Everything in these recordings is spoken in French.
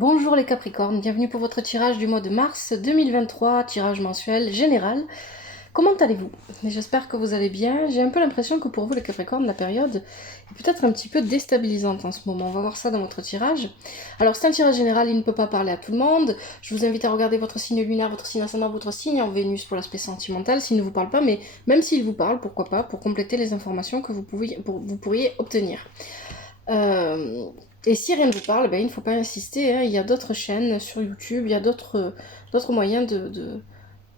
Bonjour les Capricornes, bienvenue pour votre tirage du mois de mars 2023, tirage mensuel général. Comment allez-vous? J'espère que vous allez bien. J'ai un peu l'impression que pour vous les Capricornes, la période est peut-être un petit peu déstabilisante en ce moment. On va voir ça dans votre tirage. Alors c'est un tirage général, il ne peut pas parler à tout le monde. Je vous invite à regarder votre signe lunaire, votre signe ascendant, votre signe en Vénus pour l'aspect sentimental, s'il ne vous parle pas, mais même s'il vous parle, pourquoi pas, pour compléter les informations que vous pourriez obtenir. Et si rien ne vous parle, ben, il ne faut pas insister, hein. Il y a d'autres chaînes sur YouTube, il y a d'autres moyens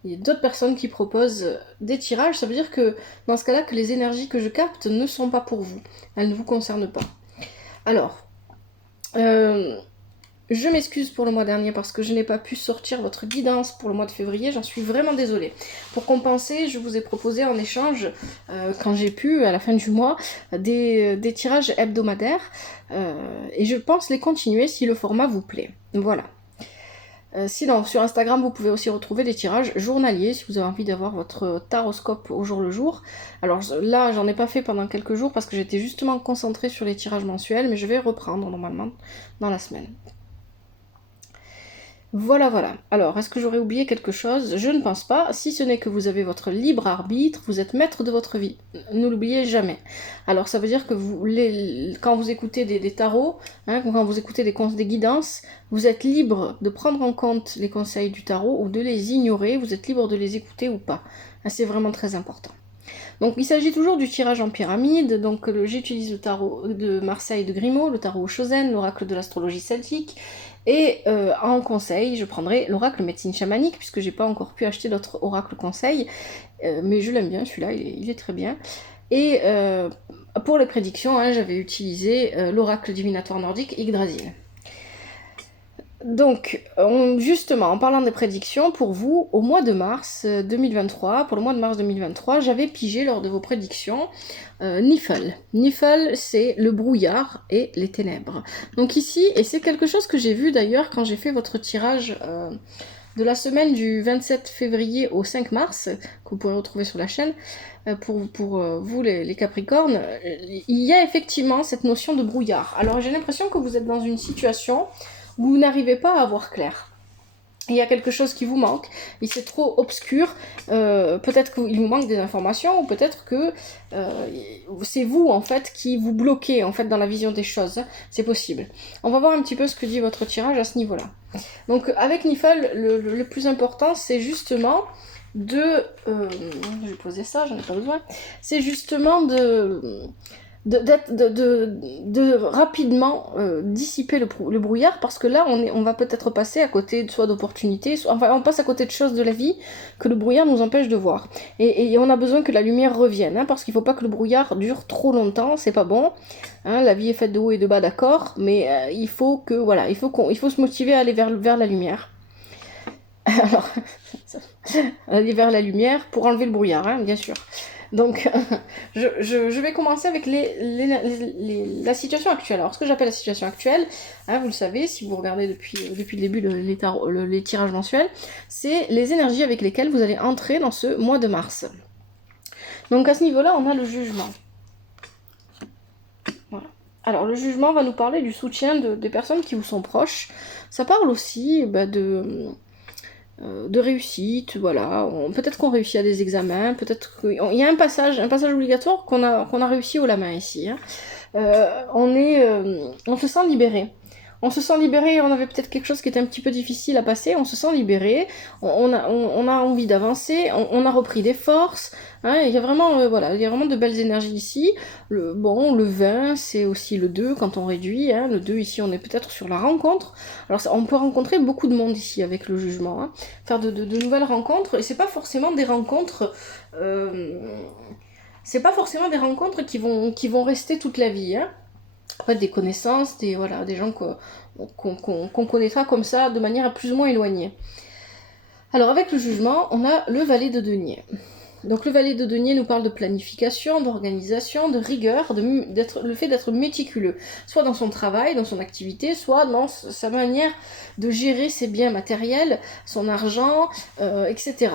il y a d'autres personnes qui proposent des tirages. Ça veut dire que dans ce cas-là, que les énergies que je capte ne sont pas pour vous. Elles ne vous concernent pas. Alors, je m'excuse pour le mois dernier parce que je n'ai pas pu sortir votre guidance pour le mois de février, j'en suis vraiment désolée. Pour compenser, je vous ai proposé en échange, quand j'ai pu, à la fin du mois, des tirages hebdomadaires, et je pense les continuer si le format vous plaît. Voilà. Sinon, sur Instagram, vous pouvez aussi retrouver des tirages journaliers si vous avez envie d'avoir votre taroscope au jour le jour. Alors là, j'en ai pas fait pendant quelques jours parce que j'étais justement concentrée sur les tirages mensuels, mais je vais reprendre normalement dans la semaine. Voilà. Alors, est-ce que j'aurais oublié quelque chose? Je ne pense pas, si ce n'est que vous avez votre libre arbitre, vous êtes maître de votre vie. Ne l'oubliez jamais. Alors, ça veut dire que quand vous écoutez des tarots, hein, quand vous écoutez des guidances, vous êtes libre de prendre en compte les conseils du tarot ou de les ignorer, vous êtes libre de les écouter ou pas. C'est vraiment très important. Donc il s'agit toujours du tirage en pyramide, donc j'utilise le tarot de Marseille de Grimaud, le tarot Chosen, l'oracle de l'astrologie celtique, et en conseil, je prendrai l'oracle médecine chamanique, puisque j'ai pas encore pu acheter d'autres oracles conseils, mais je l'aime bien, celui-là, il est très bien. Et pour les prédictions, hein, j'avais utilisé l'oracle divinatoire nordique Yggdrasil. Donc, justement, en parlant des prédictions, pour vous, au mois de mars 2023, pour le mois de mars 2023, j'avais pigé lors de vos prédictions Nifl. Nifl, c'est le brouillard et les ténèbres. Donc ici, et c'est quelque chose que j'ai vu d'ailleurs quand j'ai fait votre tirage de la semaine du 27 février au 5 mars, que vous pourrez retrouver sur la chaîne, pour vous les Capricornes, il y a effectivement cette notion de brouillard. Alors j'ai l'impression que vous êtes dans une situation où vous n'arrivez pas à voir clair. Il y a quelque chose qui vous manque, et c'est trop obscur, peut-être qu'il vous manque des informations, ou peut-être que c'est vous en fait qui vous bloquez en fait dans la vision des choses, c'est possible. On va voir un petit peu ce que dit votre tirage à ce niveau-là. Donc avec Nifl, le plus important c'est justement de... je vais poser ça, j'en ai pas besoin. C'est justement de rapidement dissiper le brouillard, parce que là on va peut-être passer à côté soit d'opportunités, enfin on passe à côté de choses de la vie que le brouillard nous empêche de voir, et on a besoin que la lumière revienne, hein, parce qu'il faut pas que le brouillard dure trop longtemps, c'est pas bon, hein, la vie est faite de haut et de bas, d'accord, mais il faut se motiver à aller vers la lumière. Alors aller vers la lumière pour enlever le brouillard, hein, bien sûr. Donc, je vais commencer avec la situation actuelle. Alors, ce que j'appelle la situation actuelle, hein, vous le savez, si vous regardez depuis le début les tirages mensuels, c'est les énergies avec lesquelles vous allez entrer dans ce mois de mars. Donc, à ce niveau-là, on a le jugement. Voilà. Alors, le jugement va nous parler du soutien des personnes qui vous sont proches. Ça parle aussi de réussite, voilà. Peut-être qu'on réussit à des examens, peut-être qu'il y a un passage obligatoire qu'on a réussi haut la main ici, hein. On se sent libéré. On se sent libéré, on avait peut-être quelque chose qui était un petit peu difficile à passer, on se sent libéré, on a envie d'avancer, on a repris des forces, hein, il y a vraiment, il y a vraiment de belles énergies ici. Le 20, c'est aussi le 2 quand on réduit, hein, le 2 ici on est peut-être sur la rencontre. Alors on peut rencontrer beaucoup de monde ici avec le jugement, hein, faire de nouvelles rencontres, et c'est pas forcément des rencontres... c'est pas forcément des rencontres qui vont rester toute la vie, hein. En fait, des connaissances, des gens qu'on connaîtra comme ça de manière plus ou moins éloignée. Alors avec le jugement, on a le valet de denier. Donc le valet de denier nous parle de planification, d'organisation, de rigueur, le fait d'être méticuleux, soit dans son travail, dans son activité, soit dans sa manière de gérer ses biens matériels, son argent, etc.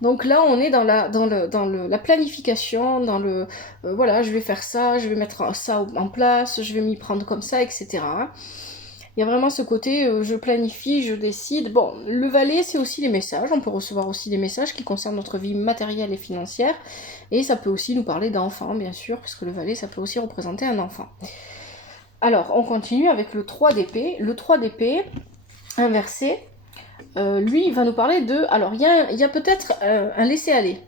Donc là, on est dans la planification, dans le je vais faire ça, je vais mettre ça en place, je vais m'y prendre comme ça, etc. Il y a vraiment ce côté, je planifie, je décide. Bon, le valet, c'est aussi les messages. On peut recevoir aussi des messages qui concernent notre vie matérielle et financière. Et ça peut aussi nous parler d'enfants, bien sûr, parce que le valet, ça peut aussi représenter un enfant. Alors, on continue avec le 3 d'épée. Le 3 d'épée, inversé, lui, il va nous parler de... Alors, il y a peut-être un laisser-aller,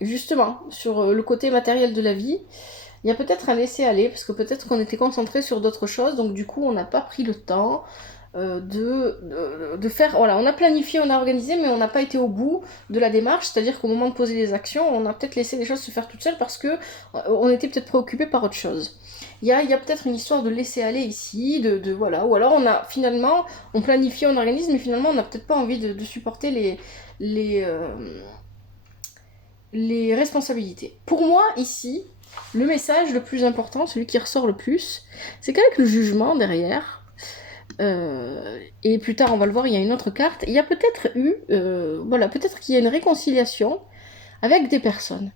justement, sur le côté matériel de la vie. Il y a peut-être un laisser-aller, parce que peut-être qu'on était concentré sur d'autres choses, donc du coup, on n'a pas pris le temps de faire... Voilà, on a planifié, on a organisé, mais on n'a pas été au bout de la démarche, c'est-à-dire qu'au moment de poser les actions, on a peut-être laissé les choses se faire toutes seules parce que on était peut-être préoccupé par autre chose. Il y a peut-être une histoire de laisser aller ici, voilà, ou alors on planifie, on organise, mais finalement on n'a peut-être pas envie de supporter les responsabilités. Pour moi, ici, le message le plus important, celui qui ressort le plus, c'est qu'avec le jugement derrière, et plus tard on va le voir, il y a une autre carte, il y a peut-être peut-être qu'il y a une réconciliation avec des personnes.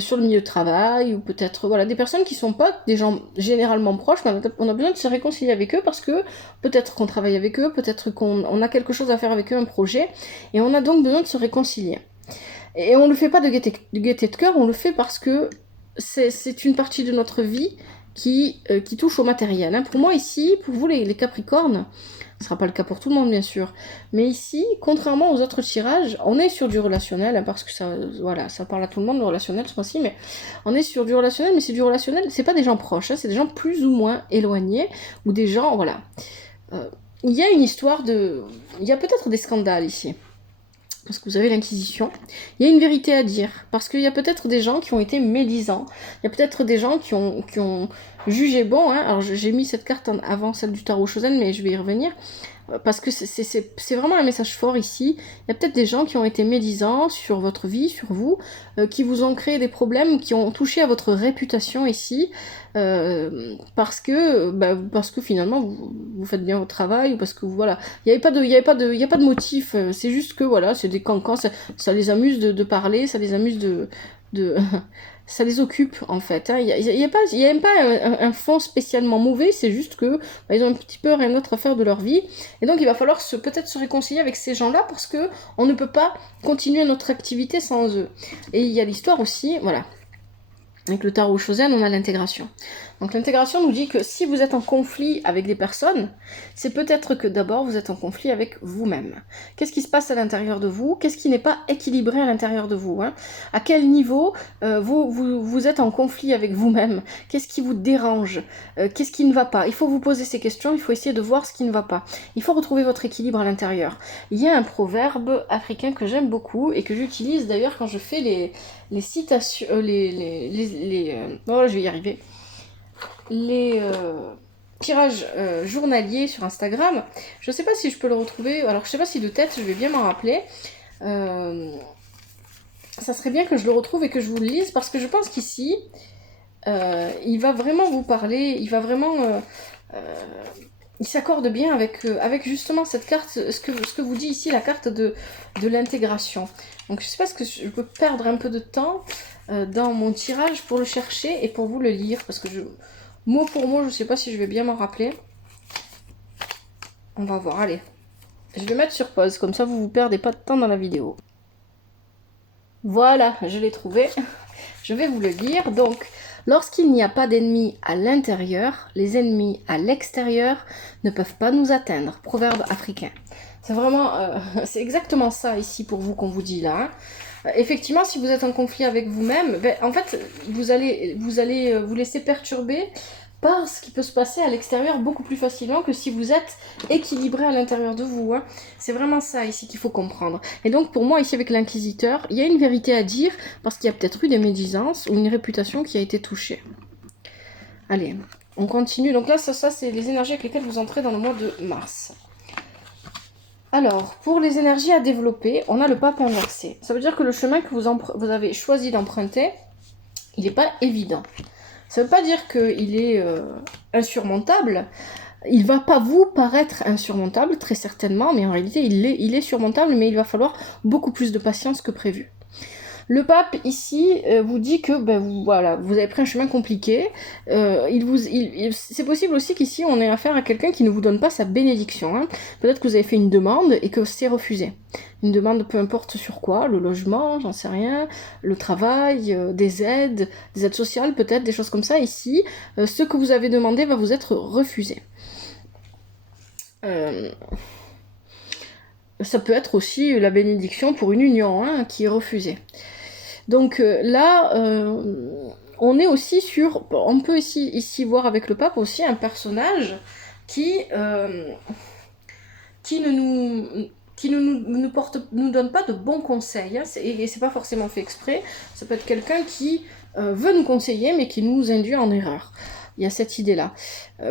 Sur le milieu de travail, ou peut-être des personnes qui sont pas des gens généralement proches, mais on a besoin de se réconcilier avec eux parce que peut-être qu'on travaille avec eux, peut-être qu'on a quelque chose à faire avec eux, un projet, et on a donc besoin de se réconcilier. Et on le fait pas de gaieté de cœur, on le fait parce que c'est une partie de notre vie qui touche au matériel. Hein. Pour moi ici, pour vous les Capricornes, ce ne sera pas le cas pour tout le monde bien sûr, mais ici, contrairement aux autres tirages, on est sur du relationnel, hein, parce que ça parle à tout le monde, le relationnel ce mois-ci, mais on est sur du relationnel, mais c'est du relationnel, c'est pas des gens proches, hein, c'est des gens plus ou moins éloignés, ou des gens, voilà. Il y a une histoire il y a peut-être des scandales ici. Parce que vous avez l'Inquisition, il y a une vérité à dire, parce qu'il y a peut-être des gens qui ont été médisants, il y a peut-être des gens qui ont jugé bon, hein. Alors j'ai mis cette carte avant celle du tarot Chosen, mais je vais y revenir, parce que c'est vraiment un message fort ici. Il y a peut-être des gens qui ont été médisants sur votre vie, sur vous, qui vous ont créé des problèmes, qui ont touché à votre réputation ici, parce que finalement vous faites bien votre travail, ou parce que voilà, il n'y a pas de motif, c'est juste que voilà, c'est des cancans, ça les amuse de parler, ça les amuse de ça les occupe en fait. Hein. Il y a même pas un fond spécialement mauvais, c'est juste que ils ont un petit peu rien d'autre à faire de leur vie. Et donc il va falloir peut-être se réconcilier avec ces gens-là parce que on ne peut pas continuer notre activité sans eux. Et il y a l'histoire aussi, voilà. Avec le tarot Chosen, on a l'intégration. Donc l'intégration nous dit que si vous êtes en conflit avec des personnes, c'est peut-être que d'abord vous êtes en conflit avec vous-même. Qu'est-ce qui se passe à l'intérieur de vous? Qu'est-ce qui n'est pas équilibré à l'intérieur de vous, hein? À quel niveau vous êtes en conflit avec vous-même? Qu'est-ce qui vous dérange? Qu'est-ce qui ne va pas? Il faut vous poser ces questions, il faut essayer de voir ce qui ne va pas. Il faut retrouver votre équilibre à l'intérieur. Il y a un proverbe africain que j'aime beaucoup et que j'utilise d'ailleurs quand je fais les citations, je vais y arriver. Les tirages journaliers sur Instagram, je sais pas si je peux le retrouver, alors je sais pas si de tête je vais bien m'en rappeler, ça serait bien que je le retrouve et que je vous le lise parce que je pense qu'ici il va vraiment vous parler, il va vraiment il s'accorde bien avec justement cette carte, ce que vous dit ici la carte de l'intégration. Donc je sais pas, ce que je peux perdre un peu de temps dans mon tirage pour le chercher et pour vous le lire, parce que mot pour mot, je sais pas si je vais bien m'en rappeler. On va voir, allez. Je vais mettre sur pause, comme ça vous perdez pas de temps dans la vidéo. Voilà, je l'ai trouvé. Je vais vous le lire. Donc, lorsqu'il n'y a pas d'ennemis à l'intérieur, les ennemis à l'extérieur ne peuvent pas nous atteindre. Proverbe africain. C'est vraiment, c'est exactement ça ici pour vous qu'on vous dit là. Hein. Effectivement, si vous êtes en conflit avec vous-même, en fait, vous allez vous laisser perturber par ce qui peut se passer à l'extérieur beaucoup plus facilement que si vous êtes équilibré à l'intérieur de vous. Hein. C'est vraiment ça ici qu'il faut comprendre. Et donc pour moi, ici avec l'inquisiteur, il y a une vérité à dire parce qu'il y a peut-être eu des médisances ou une réputation qui a été touchée. Allez, on continue. Donc là, ça c'est les énergies avec lesquelles vous entrez dans le mois de mars. Alors, pour les énergies à développer, on a le pape inversé. Ça veut dire que le chemin que vous avez choisi d'emprunter, il n'est pas évident. Ça ne veut pas dire qu'il est insurmontable. Il ne va pas vous paraître insurmontable, très certainement, mais en réalité, il est surmontable, mais il va falloir beaucoup plus de patience que prévu. Le pape ici vous dit que ben, voilà, vous avez pris un chemin compliqué. C'est possible aussi qu'ici on ait affaire à quelqu'un qui ne vous donne pas sa bénédiction. Hein. Peut-être que vous avez fait une demande et que c'est refusé. Une demande peu importe sur quoi, le logement, j'en sais rien, le travail, des aides sociales peut-être, des choses comme ça. Ici, ce que vous avez demandé va vous être refusé. Ça peut être aussi la bénédiction pour une union hein, qui est refusée. Donc là, on est aussi sur... On peut ici voir avec le pape aussi un personnage qui nous donne pas de bons conseils. Hein, et c'est pas forcément fait exprès. Ça peut être quelqu'un qui veut nous conseiller, mais qui nous induit en erreur. Il y a cette idée-là.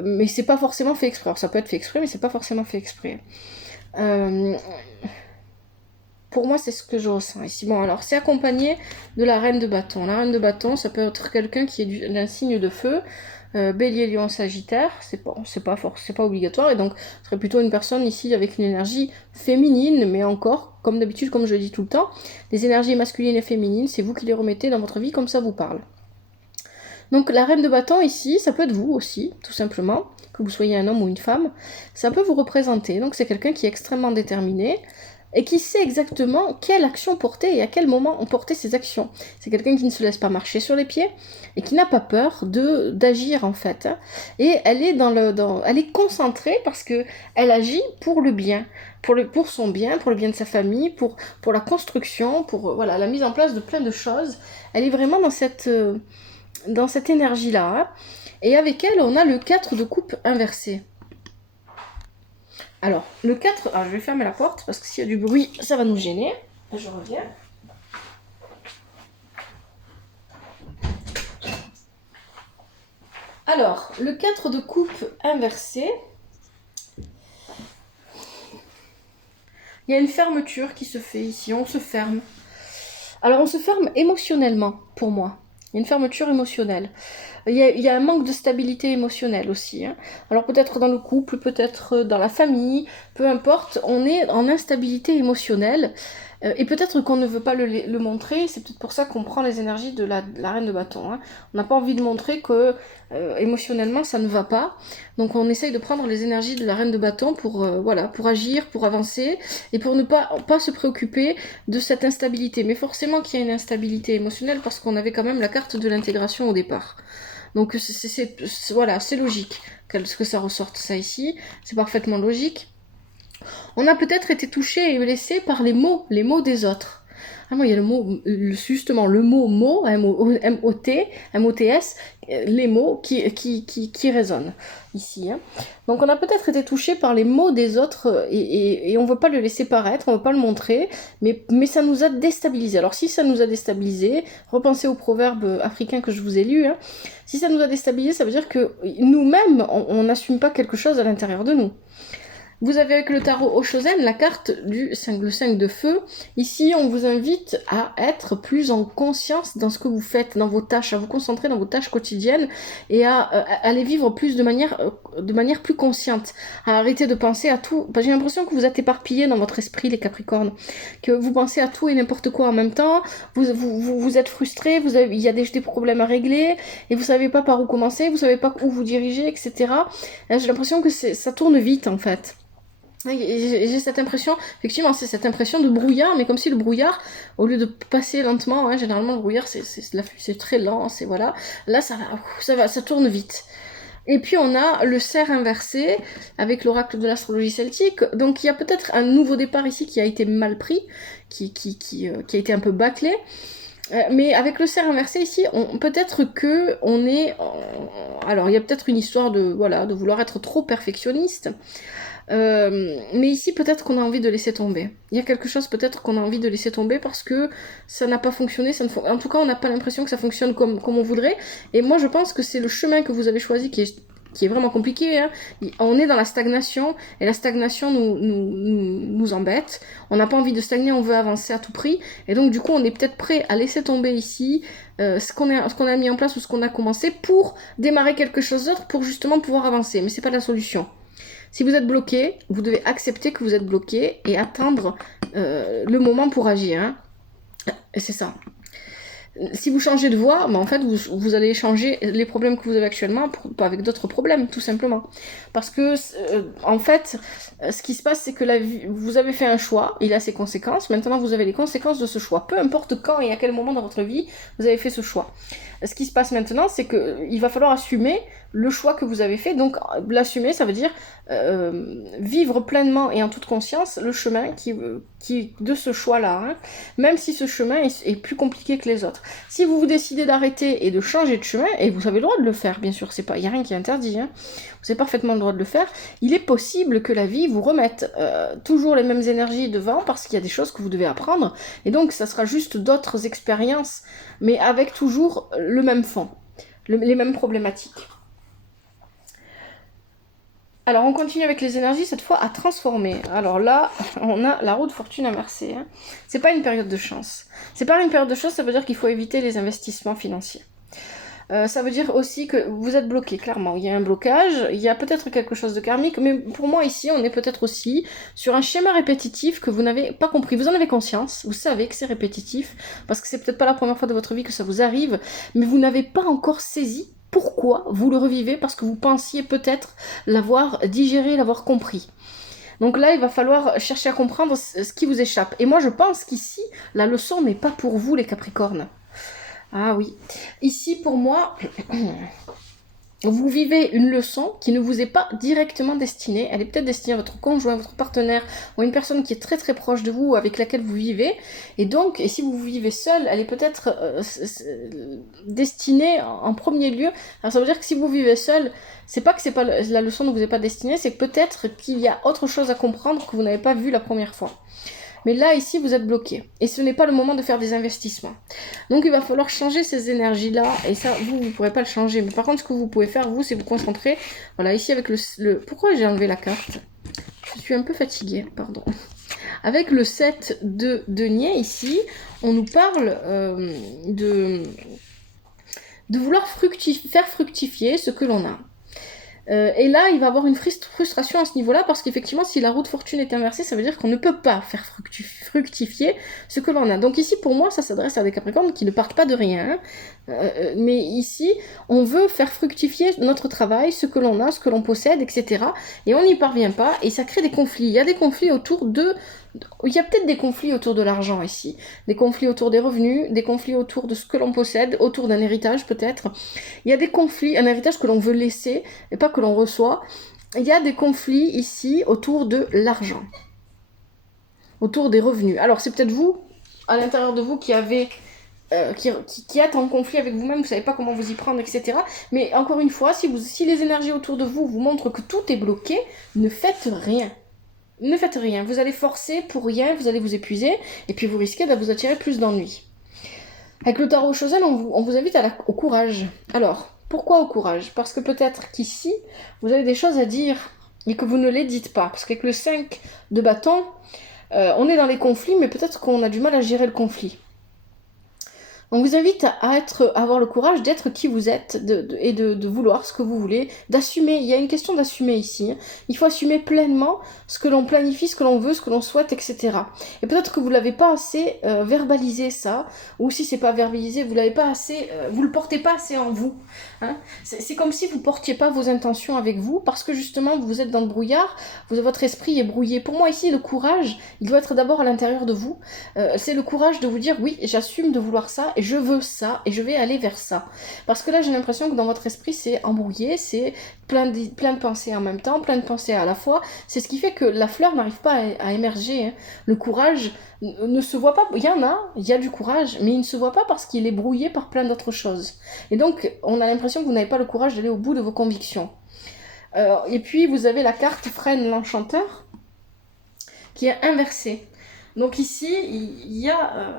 Mais c'est pas forcément fait exprès. Alors ça peut être fait exprès, mais c'est pas forcément fait exprès. Pour moi, c'est ce que je ressens ici. Bon, alors, c'est accompagné de la reine de bâton. La reine de bâton, ça peut être quelqu'un qui est d'un signe de feu, bélier, lion, sagittaire, c'est pas obligatoire, et donc, ce serait plutôt une personne ici avec une énergie féminine, mais encore, comme d'habitude, comme je le dis tout le temps, les énergies masculines et féminines, c'est vous qui les remettez dans votre vie comme ça vous parle. Donc, la reine de bâton ici, ça peut être vous aussi, tout simplement, que vous soyez un homme ou une femme, ça peut vous représenter. Donc, c'est quelqu'un qui est extrêmement déterminé, et qui sait exactement quelle action porter et à quel moment on portait ses actions. C'est quelqu'un qui ne se laisse pas marcher sur les pieds et qui n'a pas peur d'agir en fait. Et elle est elle est concentrée parce que elle agit pour le bien, pour son bien, pour le bien de sa famille, pour la construction, pour voilà la mise en place de plein de choses. Elle est vraiment dans cette énergie-là. Et avec elle, on a le 4 de coupe inversé. Alors, le 4, je vais fermer la porte parce que s'il y a du bruit, ça va nous gêner. Je reviens. Alors, le 4 de coupe inversé, il y a une fermeture qui se fait ici, on se ferme. Alors, on se ferme émotionnellement, pour moi. Il y a une fermeture émotionnelle. Il y a un manque de stabilité émotionnelle aussi. Hein. Alors peut-être dans le couple, peut-être dans la famille, peu importe, on est en instabilité émotionnelle. Et peut-être qu'on ne veut pas le montrer, c'est peut-être pour ça qu'on prend les énergies de la reine de bâton. Hein. On n'a pas envie de montrer que émotionnellement ça ne va pas. Donc on essaye de prendre les énergies de la reine de bâton pour agir, pour avancer, et pour ne pas se préoccuper de cette instabilité. Mais forcément qu'il y a une instabilité émotionnelle parce qu'on avait quand même la carte de l'intégration au départ. Donc c'est logique que ça ressorte ça ici, c'est parfaitement logique. On a peut-être été touché et blessé par les mots des autres. Ah, moi, il y a justement le mot, M-O-T, M-O-T-S, les mots qui résonnent ici. Hein. Donc on a peut-être été touché par les mots des autres et on ne veut pas le laisser paraître, on ne veut pas le montrer, mais ça nous a déstabilisé. Alors si ça nous a déstabilisé, repensez au proverbe africain que je vous ai lu, hein. Si ça nous a déstabilisé, ça veut dire que nous-mêmes, on n'assume pas quelque chose à l'intérieur de nous. Vous avez avec le tarot Oshozen la carte le 5 de feu. Ici, on vous invite à être plus en conscience dans ce que vous faites, dans vos tâches, à vous concentrer dans vos tâches quotidiennes et à les vivre plus de manière plus consciente. À arrêter de penser à tout. J'ai l'impression que vous êtes éparpillés dans votre esprit, les Capricornes, que vous pensez à tout et n'importe quoi en même temps. Vous êtes frustrés, il y a des problèmes à régler et vous savez pas par où commencer, vous savez pas où vous diriger, etc. J'ai l'impression que ça tourne vite en fait. J'ai cette impression, effectivement, c'est cette impression de brouillard, mais comme si le brouillard, au lieu de passer lentement, hein, généralement le brouillard c'est très lent, c'est voilà. Là ça tourne vite. Et puis on a le cerf inversé avec l'oracle de l'astrologie celtique. Donc il y a peut-être un nouveau départ ici qui a été mal pris, qui a été un peu bâclé. Mais avec le cerf inversé ici, peut-être que on est... Alors il y a peut-être une histoire de vouloir être trop perfectionniste. Mais ici peut-être qu'on a envie de laisser tomber. Il y a quelque chose peut-être qu'on a envie de laisser tomber parce que ça n'a pas fonctionné, en tout cas on n'a pas l'impression que ça fonctionne comme on voudrait, et moi je pense que c'est le chemin que vous avez choisi qui est vraiment compliqué. Hein. On est dans la stagnation, et la stagnation nous embête. On n'a pas envie de stagner, on veut avancer à tout prix, et donc du coup on est peut-être prêt à laisser tomber ici ce qu'on a mis en place ou ce qu'on a commencé pour démarrer quelque chose d'autre, pour justement pouvoir avancer, mais c'est pas la solution. Si vous êtes bloqué, vous devez accepter que vous êtes bloqué et attendre le moment pour agir. Hein. Et c'est ça. Si vous changez de voie, en fait, vous allez changer les problèmes que vous avez actuellement avec d'autres problèmes, tout simplement. Parce que, en fait, ce qui se passe, c'est que vous avez fait un choix, il a ses conséquences, maintenant vous avez les conséquences de ce choix. Peu importe quand et à quel moment dans votre vie, vous avez fait ce choix. Ce qui se passe maintenant, c'est qu'il va falloir assumer le choix que vous avez fait. Donc, l'assumer, ça veut dire vivre pleinement et en toute conscience le chemin de ce choix-là. Hein. Même si ce chemin est plus compliqué que les autres. Si vous décidez d'arrêter et de changer de chemin, et vous avez le droit de le faire, bien sûr, il n'y a rien qui est interdit, hein, vous avez parfaitement le droit de le faire, il est possible que la vie vous remette toujours les mêmes énergies devant, parce qu'il y a des choses que vous devez apprendre, et donc ça sera juste d'autres expériences, mais avec toujours le même fond, les mêmes problématiques. Alors on continue avec les énergies, cette fois à transformer. Alors là, on a la roue de fortune inversée. Hein. C'est pas une période de chance. C'est pas une période de chance, ça veut dire qu'il faut éviter les investissements financiers. Ça veut dire aussi que vous êtes bloqué, clairement. Il y a un blocage, il y a peut-être quelque chose de karmique, mais pour moi ici, on est peut-être aussi sur un schéma répétitif que vous n'avez pas compris. Vous en avez conscience, vous savez que c'est répétitif, parce que c'est peut-être pas la première fois de votre vie que ça vous arrive, mais vous n'avez pas encore saisi pourquoi vous le revivez, parce que vous pensiez peut-être l'avoir digéré, l'avoir compris. Donc là, il va falloir chercher à comprendre ce qui vous échappe. Et moi, je pense qu'ici, la leçon n'est pas pour vous, les Capricornes. Ah oui. Ici, pour moi, vous vivez une leçon qui ne vous est pas directement destinée. Elle est peut-être destinée à votre conjoint, votre partenaire, ou à une personne qui est très très proche de vous, avec laquelle vous vivez. Et donc, et si vous vivez seul, elle est peut-être destinée en premier lieu. Alors ça veut dire que si vous vivez seul, c'est pas que c'est pas la leçon ne vous est pas destinée, c'est que peut-être qu'il y a autre chose à comprendre que vous n'avez pas vu la première fois. Mais là, ici, vous êtes bloqué. Et ce n'est pas le moment de faire des investissements. Donc, il va falloir changer ces énergies-là. Et ça, vous ne pourrez pas le changer. Mais par contre, ce que vous pouvez faire, vous, c'est vous concentrer. Voilà, ici, avec le... Pourquoi j'ai enlevé la carte? Je suis un peu fatiguée, pardon. Avec le 7 de denier, ici, on nous parle de vouloir faire fructifier ce que l'on a. Et là, il va avoir une frustration à ce niveau-là, parce qu'effectivement, si la roue de fortune est inversée, ça veut dire qu'on ne peut pas faire fructifier ce que l'on a. Donc ici, pour moi, ça s'adresse à des Capricornes qui ne partent pas de rien, mais ici, on veut faire fructifier notre travail, ce que l'on a, ce que l'on possède, etc. Et on n'y parvient pas, et ça crée des conflits. Il y a des conflits autour de... Il y a peut-être des conflits autour de l'argent ici, des conflits autour des revenus, des conflits autour de ce que l'on possède, autour d'un héritage peut-être. Il y a des conflits, un héritage que l'on veut laisser et pas que l'on reçoit. Il y a des conflits ici autour de l'argent, autour des revenus. Alors c'est peut-être vous, à l'intérieur de vous, qui avez... qui êtes en conflit avec vous-même, vous ne savez pas comment vous y prendre, etc. Mais encore une fois, si les énergies autour de vous vous montrent que tout est bloqué, ne faites rien. Ne faites rien, vous allez forcer pour rien, vous allez vous épuiser, et puis vous risquez de vous attirer plus d'ennuis. Avec le tarot Chosen, on vous invite au courage. Alors, pourquoi au courage? Parce que peut-être qu'ici, vous avez des choses à dire, et que vous ne les dites pas. Parce qu'avec le 5 de bâton, on est dans les conflits, mais peut-être qu'on a du mal à gérer le conflit. On vous invite à avoir le courage d'être qui vous êtes et de vouloir ce que vous voulez, d'assumer. Il y a une question d'assumer ici. Hein. Il faut assumer pleinement ce que l'on planifie, ce que l'on veut, ce que l'on souhaite, etc. Et peut-être que vous l'avez pas assez verbalisé ça, ou si c'est pas verbalisé, vous l'avez pas assez, vous le portez pas assez en vous. Hein. C'est comme si vous portiez pas vos intentions avec vous, parce que justement vous êtes dans le brouillard, votre esprit est brouillé. Pour moi ici, le courage, il doit être d'abord à l'intérieur de vous. C'est le courage de vous dire oui, j'assume de vouloir ça. Et je veux ça, et je vais aller vers ça. Parce que là, j'ai l'impression que dans votre esprit, c'est embrouillé, c'est plein de pensées en même temps, plein de pensées à la fois. C'est ce qui fait que la fleur n'arrive pas à émerger. Hein. Le courage ne se voit pas. Il y a du courage, mais il ne se voit pas parce qu'il est brouillé par plein d'autres choses. Et donc, on a l'impression que vous n'avez pas le courage d'aller au bout de vos convictions. Et puis, vous avez la carte Freine l'Enchanteur, qui est inversée. Donc ici, il y a...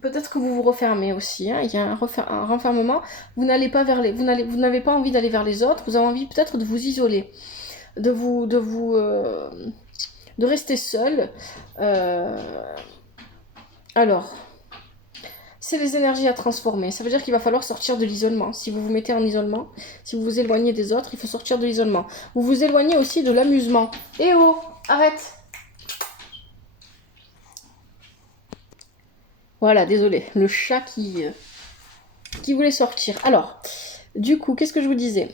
peut-être que vous vous refermez aussi, hein, il y a un renfermement, vous n'allez pas vous n'avez pas envie d'aller vers les autres, vous avez envie peut-être de vous isoler, de rester seul. Alors, c'est les énergies à transformer, ça veut dire qu'il va falloir sortir de l'isolement. Si vous vous mettez en isolement, si vous vous éloignez des autres, il faut sortir de l'isolement. Vous vous éloignez aussi de l'amusement. Eh oh, arrête! Voilà, désolé, le chat qui qui voulait sortir. Alors, du coup, qu'est-ce que je vous disais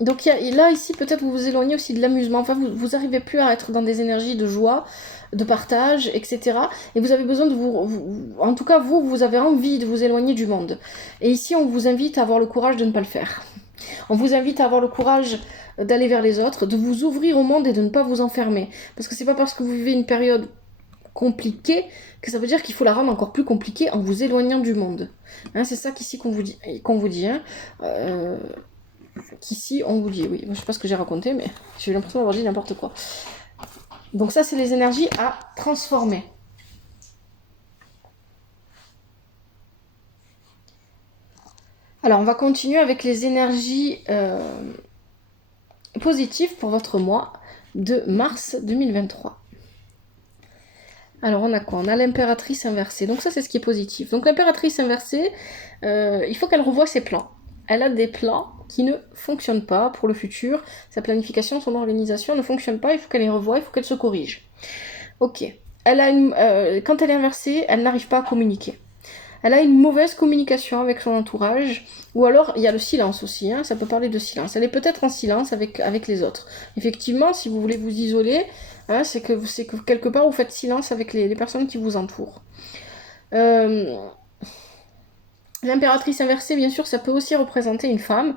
donc là, ici, peut-être vous vous éloignez aussi de l'amusement. Enfin, vous arrivez plus à être dans des énergies de joie, de partage, etc. Et vous avez besoin de en tout cas, vous avez envie de vous éloigner du monde. Et ici, on vous invite à avoir le courage de ne pas le faire. On vous invite à avoir le courage d'aller vers les autres, de vous ouvrir au monde et de ne pas vous enfermer. Parce que c'est pas parce que vous vivez une période compliquée que ça veut dire qu'il faut la rendre encore plus compliquée en vous éloignant du monde. Hein, c'est ça qu'ici qu'on vous dit. Hein. Qu'ici on vous dit, oui. Moi, je sais pas ce que j'ai raconté, mais j'ai eu l'impression d'avoir dit n'importe quoi. Donc ça, c'est les énergies à transformer. Alors, on va continuer avec les énergies positives pour votre mois de mars 2023. Alors, on a quoi? On a l'impératrice inversée. Donc ça, c'est ce qui est positif. Donc l'impératrice inversée, il faut qu'elle revoie ses plans. Elle a des plans qui ne fonctionnent pas pour le futur. Sa planification, son organisation ne fonctionne pas. Il faut qu'elle les revoie, il faut qu'elle se corrige. Ok. Quand elle est inversée, elle n'arrive pas à communiquer. Elle a une mauvaise communication avec son entourage, ou alors il y a le silence aussi, hein, ça peut parler de silence. Elle est peut-être en silence avec les autres. Effectivement, si vous voulez vous isoler, hein, c'est que quelque part vous faites silence avec les personnes qui vous entourent. L'impératrice inversée, bien sûr, ça peut aussi représenter une femme.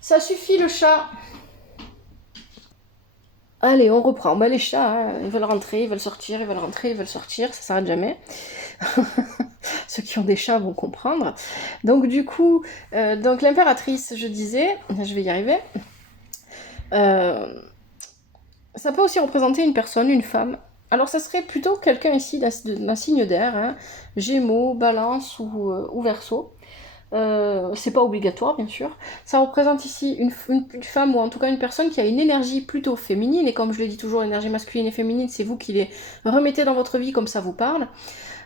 Ça suffit le chat. Allez, on reprend. Bah, les chats, hein, ils veulent rentrer, ils veulent sortir, ils veulent rentrer, ils veulent sortir, ça s'arrête jamais. Ceux qui ont des chats vont comprendre. Donc du coup, donc l'impératrice, je disais, je vais y arriver. Ça peut aussi représenter une personne, une femme. Alors ça serait plutôt quelqu'un ici d'un signe d'air, hein, Gémeaux, Balance ou Verseau. C'est pas obligatoire bien sûr. Ça représente ici une femme ou en tout cas une personne qui a une énergie plutôt féminine, et comme je le dis toujours, l'énergie masculine et féminine, c'est vous qui les remettez dans votre vie comme ça vous parle.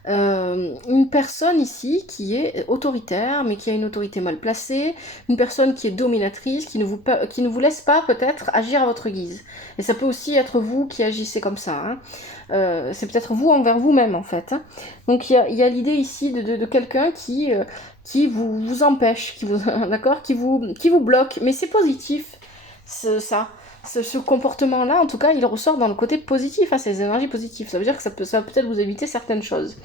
Une personne ici qui est autoritaire mais qui a une autorité mal placée, une personne qui est dominatrice, qui ne vous laisse pas peut-être agir à votre guise. Et ça peut aussi être vous qui agissez comme ça, hein. C'est peut-être vous envers vous-même en fait, hein. Donc il y a l'idée ici de quelqu'un qui vous empêche, d'accord, qui vous bloque, mais c'est positif, ce comportement-là, en tout cas, il ressort dans le côté positif, hein, ces énergies positives. Ça veut dire que ça va peut-être vous éviter certaines choses.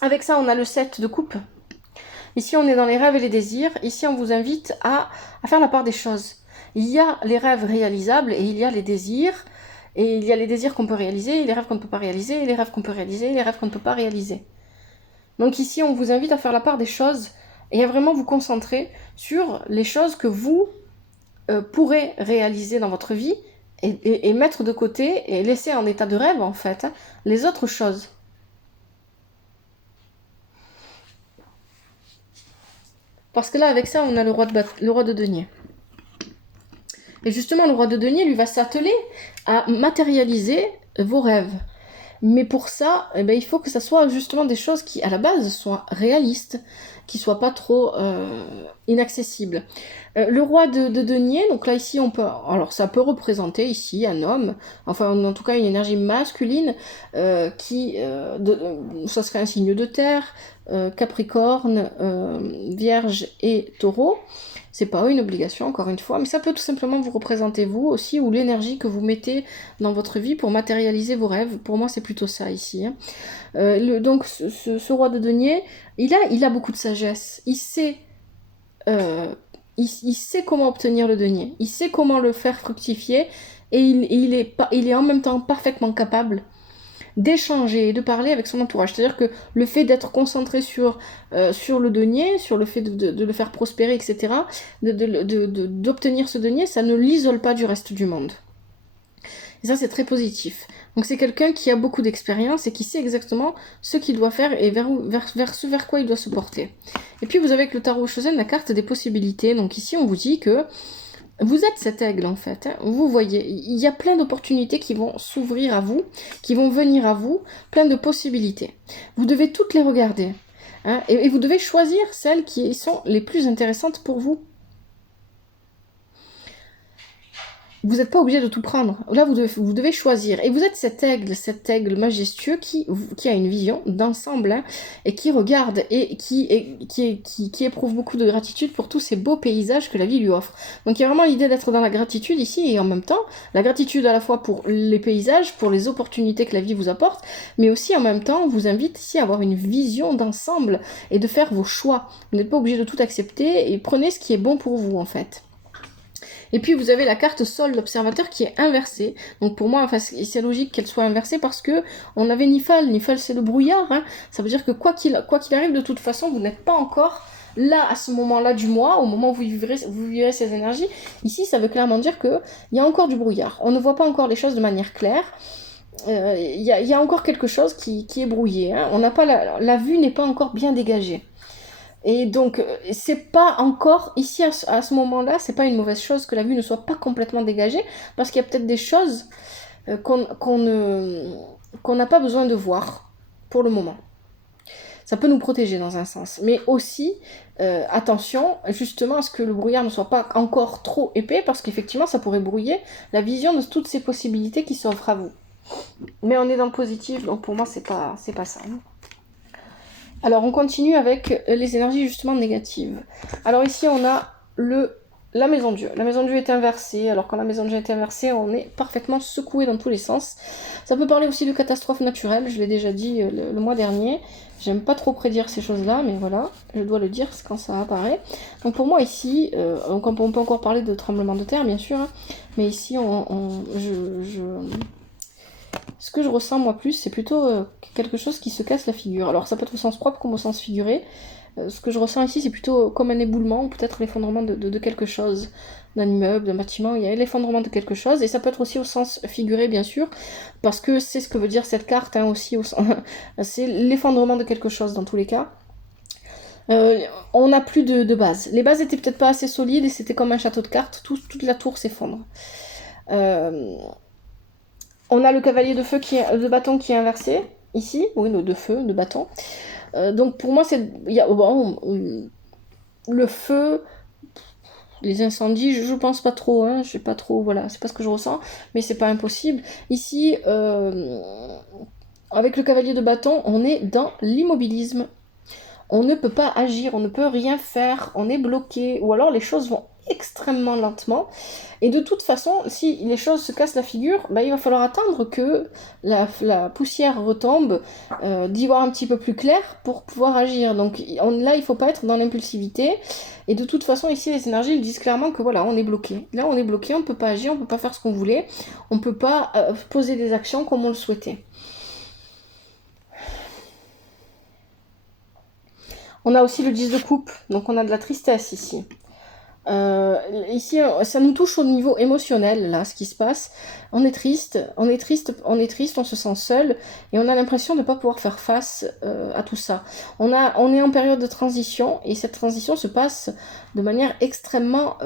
Avec ça, on a le 7 de coupe. Ici, on est dans les rêves et les désirs. Ici, on vous invite à faire la part des choses. Il y a les rêves réalisables et il y a les désirs. Et il y a les désirs qu'on peut réaliser, et les rêves qu'on ne peut pas réaliser, et les rêves qu'on peut réaliser, et les rêves qu'on ne peut pas réaliser. Donc ici, on vous invite à faire la part des choses et à vraiment vous concentrer sur les choses que vous pourrez réaliser dans votre vie et mettre de côté et laisser en état de rêve, en fait, hein, les autres choses. Parce que là, avec ça, on a le roi de denier. Et justement, le roi de denier, lui, va s'atteler à matérialiser vos rêves. Mais pour ça, eh ben, il faut que ça soit justement des choses qui, à la base, soient réalistes, qui soient pas trop inaccessibles. Le roi de denier, donc là ici on peut, alors ça peut représenter ici un homme, enfin en tout cas une énergie masculine ça serait un signe de terre, Capricorne, Vierge et Taureau. C'est pas une obligation, encore une fois, mais ça peut tout simplement vous représenter vous aussi, ou l'énergie que vous mettez dans votre vie pour matérialiser vos rêves. Pour moi, c'est plutôt ça ici, hein. Donc, ce roi de denier, il a beaucoup de sagesse. Il sait comment obtenir le denier. Il sait comment le faire fructifier, et il est en même temps parfaitement capable d'échanger et de parler avec son entourage. C'est-à-dire que le fait d'être concentré sur le denier, sur le fait de le faire prospérer, etc., d'obtenir ce denier, ça ne l'isole pas du reste du monde. Et ça, c'est très positif. Donc c'est quelqu'un qui a beaucoup d'expérience et qui sait exactement ce qu'il doit faire et vers quoi il doit se porter. Et puis vous avez avec le tarot Chosen la carte des possibilités. Donc ici, on vous dit que vous êtes cet aigle en fait, hein. Vous voyez, il y a plein d'opportunités qui vont s'ouvrir à vous, qui vont venir à vous, plein de possibilités. Vous devez toutes les regarder, hein, et vous devez choisir celles qui sont les plus intéressantes pour vous. vous n'êtes pas obligé de tout prendre. Là, vous devez choisir. Et vous êtes cet aigle majestueux qui a une vision d'ensemble, hein, et qui regarde et qui éprouve beaucoup de gratitude pour tous ces beaux paysages que la vie lui offre. Donc il y a vraiment l'idée d'être dans la gratitude ici, et en même temps, la gratitude à la fois pour les paysages, pour les opportunités que la vie vous apporte, mais aussi en même temps, on vous invite ici à avoir une vision d'ensemble et de faire vos choix. Vous n'êtes pas obligé de tout accepter, et prenez ce qui est bon pour vous, en fait. Et puis vous avez la carte Sol l'observateur qui est inversée. Donc pour moi, enfin, c'est logique qu'elle soit inversée parce que on avait Nifal. Nifal, c'est le brouillard, hein. Ça veut dire que quoi qu'il arrive, de toute façon, vous n'êtes pas encore là à ce moment-là du mois, au moment où vous vivrez ces énergies. Ici, ça veut clairement dire qu'il y a encore du brouillard. On ne voit pas encore les choses de manière claire. Il y a encore quelque chose qui est brouillé, hein. On n'a pas la vue n'est pas encore bien dégagée. Et donc, c'est pas encore, ici à ce moment-là, c'est pas une mauvaise chose que la vue ne soit pas complètement dégagée, parce qu'il y a peut-être des choses qu'on n'a pas besoin de voir pour le moment. Ça peut nous protéger dans un sens. Mais aussi, attention justement à ce que le brouillard ne soit pas encore trop épais, parce qu'effectivement, ça pourrait brouiller la vision de toutes ces possibilités qui s'offrent à vous. Mais on est dans le positif, donc pour moi, c'est pas ça. Alors on continue avec les énergies justement négatives. Alors ici on a la maison Dieu. La maison Dieu est inversée. Alors quand la maison Dieu est inversée, on est parfaitement secoué dans tous les sens. Ça peut parler aussi de catastrophes naturelles, je l'ai déjà dit le mois dernier. J'aime pas trop prédire ces choses-là, mais voilà, je dois le dire quand ça apparaît. Donc pour moi ici, on peut encore parler de tremblement de terre bien sûr, hein, mais ici ce que je ressens moi plus, c'est plutôt quelque chose qui se casse la figure. Alors ça peut être au sens propre comme au sens figuré. Ce que je ressens ici, c'est plutôt comme un éboulement, ou peut-être l'effondrement de quelque chose, d'un immeuble, d'un bâtiment. Il y a l'effondrement de quelque chose, et ça peut être aussi au sens figuré, bien sûr, parce que c'est ce que veut dire cette carte, hein, aussi. C'est l'effondrement de quelque chose, dans tous les cas. On n'a plus de base. Les bases étaient peut-être pas assez solides, et c'était comme un château de cartes, toute la tour s'effondre. On a le cavalier de bâton qui est inversé, ici, oui, de feu, de bâton. Donc pour moi, le feu, les incendies, je pense pas trop, hein, je sais pas trop, voilà, c'est pas ce que je ressens, mais c'est pas impossible. Ici, avec le cavalier de bâton, on est dans l'immobilisme. On ne peut pas agir, on ne peut rien faire, on est bloqué, ou alors les choses vont extrêmement lentement. Et de toute façon, si les choses se cassent la figure, il va falloir attendre que la poussière retombe, d'y voir un petit peu plus clair pour pouvoir agir. Donc là, il ne faut pas être dans l'impulsivité. Et de toute façon, ici, les énergies ils disent clairement que voilà, on est bloqué. Là, on est bloqué, on ne peut pas agir, on ne peut pas faire ce qu'on voulait, on ne peut pas poser des actions comme on le souhaitait. On a aussi le 10 de coupe, donc on a de la tristesse ici. Ici, ça nous touche au niveau émotionnel, là, ce qui se passe. On est triste, on se sent seul, et on a l'impression de ne pas pouvoir faire face à tout ça. On est en période de transition, et cette transition se passe de manière extrêmement...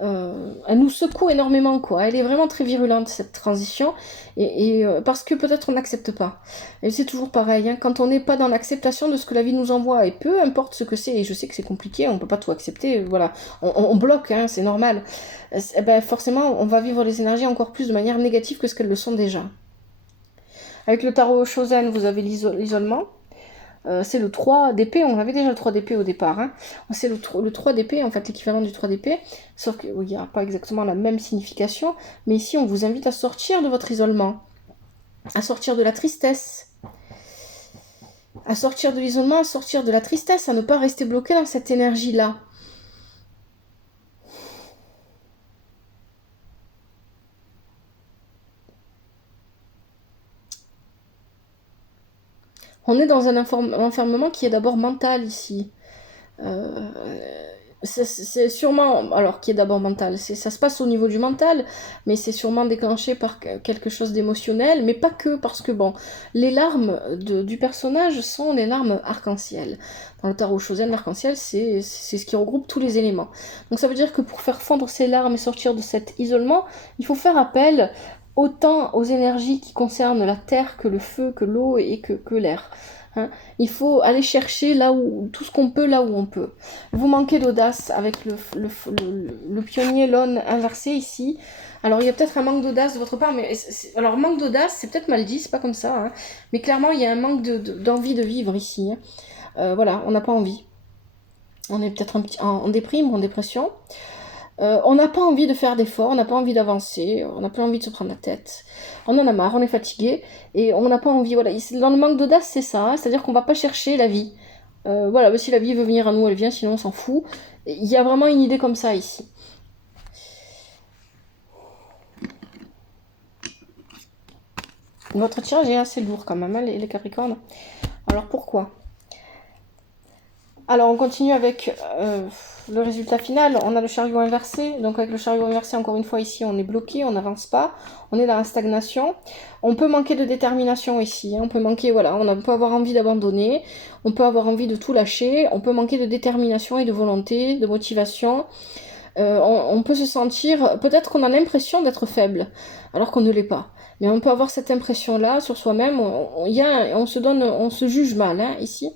elle nous secoue énormément, quoi. Elle est vraiment très virulente, cette transition, et parce que peut-être on n'accepte pas. Et c'est toujours pareil, hein, quand on n'est pas dans l'acceptation de ce que la vie nous envoie, et peu importe ce que c'est, et je sais que c'est compliqué, on peut pas tout accepter, voilà, on bloque, hein, c'est normal, forcément on va vivre les énergies encore plus de manière négative que ce qu'elles le sont déjà. Avec le tarot Shozen, vous avez l'isolement. C'est le 3 d'épée, on avait déjà le 3 d'épée au départ, hein. C'est le 3 d'épée, en fait l'équivalent du 3 d'épée, sauf qu'il n'y a pas exactement la même signification, mais ici on vous invite à sortir de votre isolement, à sortir de la tristesse, à sortir de l'isolement, à sortir de la tristesse, à ne pas rester bloqué dans cette énergie-là. On est dans un enfermement qui est d'abord mental ici. C'est sûrement, alors qui est d'abord mental, ça se passe au niveau du mental, mais c'est sûrement déclenché par quelque chose d'émotionnel, mais pas que, parce que bon, les larmes du personnage sont les larmes arc-en-ciel. Dans le tarot Shozen, l'arc-en-ciel, c'est ce qui regroupe tous les éléments. Donc ça veut dire que pour faire fondre ces larmes et sortir de cet isolement, il faut faire appel autant aux énergies qui concernent la terre que le feu, que l'eau et que l'air. hein. Il faut aller chercher là où, tout ce qu'on peut, là où on peut. Vous manquez d'audace avec le pionnier l'aune inversé ici. Alors il y a peut-être un manque d'audace de votre part, mais alors manque d'audace, c'est peut-être mal dit, c'est pas comme ça, hein. Mais clairement il y a un manque d'envie de vivre ici, hein. Voilà, on n'a pas envie. On est peut-être un petit en déprime ou en dépression. On n'a pas envie de faire d'efforts, on n'a pas envie d'avancer, on n'a pas envie de se prendre la tête. On en a marre, on est fatigué et on n'a pas envie. Voilà, dans le manque d'audace, c'est ça, hein, c'est-à-dire qu'on va pas chercher la vie. Voilà, si la vie veut venir à nous, elle vient, sinon on s'en fout. Il y a vraiment une idée comme ça ici. Votre tirage est assez lourd quand même, hein, les Capricornes. Alors pourquoi ? Alors on continue avec le résultat final. On a le chariot inversé. Donc avec le chariot inversé, encore une fois ici, on est bloqué, on n'avance pas. On est dans la stagnation. On peut manquer de détermination ici. Hein. On peut manquer, voilà, on peut avoir envie d'abandonner. On peut avoir envie de tout lâcher. On peut manquer de détermination et de volonté, de motivation. On peut se sentir, peut-être qu'on a l'impression d'être faible, alors qu'on ne l'est pas. Mais on peut avoir cette impression-là sur soi-même. On se juge mal, hein, ici.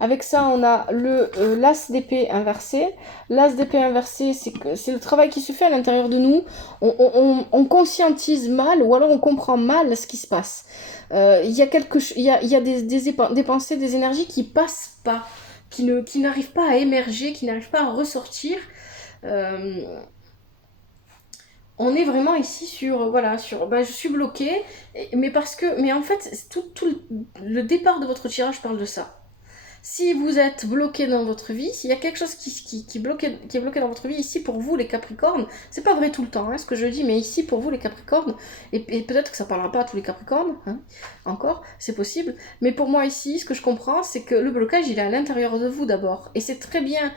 Avec ça, on a l'as d'épée inversé. L'as d'épée inversé, c'est le travail qui se fait à l'intérieur de nous. On conscientise mal, ou alors on comprend mal ce qui se passe. Il y a des pensées, des énergies qui passent pas, qui n'arrivent pas à émerger, qui n'arrivent pas à ressortir. On est vraiment ici sur, je suis bloquée, mais en fait, tout le départ de votre tirage parle de ça. Si vous êtes bloqué dans votre vie, s'il y a quelque chose qui est bloqué dans votre vie, ici pour vous les Capricornes, c'est pas vrai tout le temps, hein, ce que je dis, mais ici pour vous les Capricornes, et peut-être que ça parlera pas à tous les Capricornes, hein, encore, c'est possible, mais pour moi ici, ce que je comprends, c'est que le blocage, il est à l'intérieur de vous d'abord, et c'est très bien,